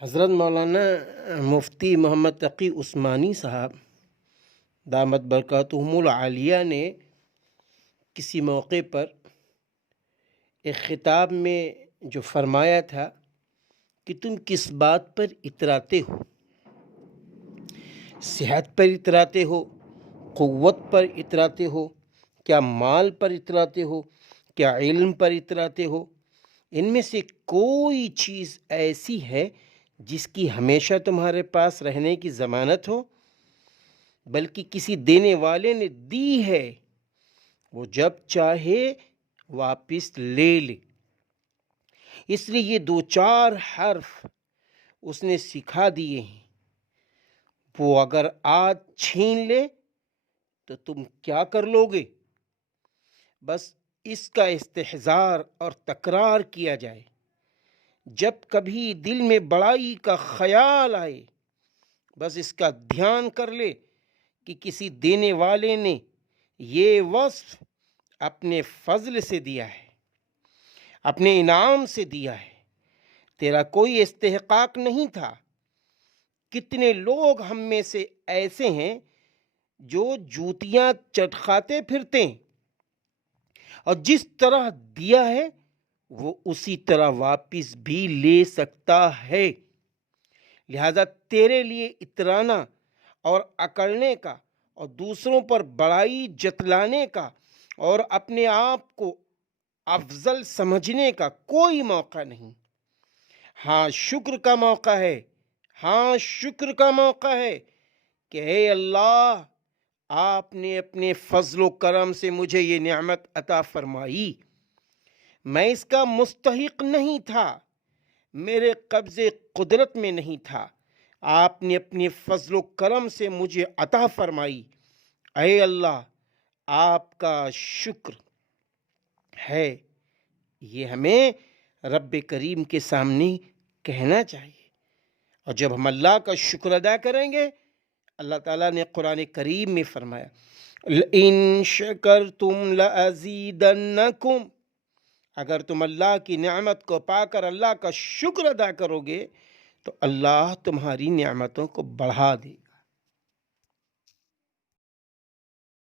حضرت مولانا مفتی محمد تقی عثمانی صاحب دامت برکاتہم العالیہ نے کسی موقع پر ایک خطاب میں جو فرمایا تھا کہ تم کس بات پر اتراتے ہو؟ صحت پر اتراتے ہو؟ قوت پر اتراتے ہو؟ کیا مال پر اتراتے ہو؟ کیا علم پر اتراتے ہو؟ ان میں سے کوئی چیز ایسی ہے جس کی ہمیشہ تمہارے پاس رہنے کی ضمانت ہو؟ بلکہ کسی دینے والے نے دی ہے، وہ جب چاہے واپس لے لے۔ اس لیے یہ دو چار حرف اس نے سکھا دیے ہیں، وہ اگر آج چھین لے تو تم کیا کر لو گے؟ بس اس کا استحضار اور تکرار کیا جائے۔ جب کبھی دل میں بڑائی کا خیال آئے، بس اس کا دھیان کر لے کہ کسی دینے والے نے یہ وصف اپنے فضل سے دیا ہے، اپنے انعام سے دیا ہے، تیرا کوئی استحقاق نہیں تھا۔ کتنے لوگ ہم میں سے ایسے ہیں جو جوتیاں چٹکھاتے پھرتے ہیں، اور جس طرح دیا ہے وہ اسی طرح واپس بھی لے سکتا ہے۔ لہذا تیرے لیے اترانا اور اکڑنے کا اور دوسروں پر بڑائی جتلانے کا اور اپنے آپ کو افضل سمجھنے کا کوئی موقع نہیں۔ ہاں شکر کا موقع ہے، ہاں شکر کا موقع ہے کہ اے اللہ، آپ نے اپنے فضل و کرم سے مجھے یہ نعمت عطا فرمائی۔ میں اس کا مستحق نہیں تھا، میرے قبضے قدرت میں نہیں تھا، آپ نے اپنے فضل و کرم سے مجھے عطا فرمائی۔ اے اللہ، آپ کا شکر ہے۔ یہ ہمیں رب کریم کے سامنے کہنا چاہیے، اور جب ہم اللہ کا شکر ادا کریں گے، اللہ تعالیٰ نے قرآن کریم میں فرمایا لَإِن شَكَرْتُمْ لَأَزِيدَنَّكُمْ، اگر تم اللہ کی نعمت کو پا کر اللہ کا شکر ادا کرو گے تو اللہ تمہاری نعمتوں کو بڑھا دے گا۔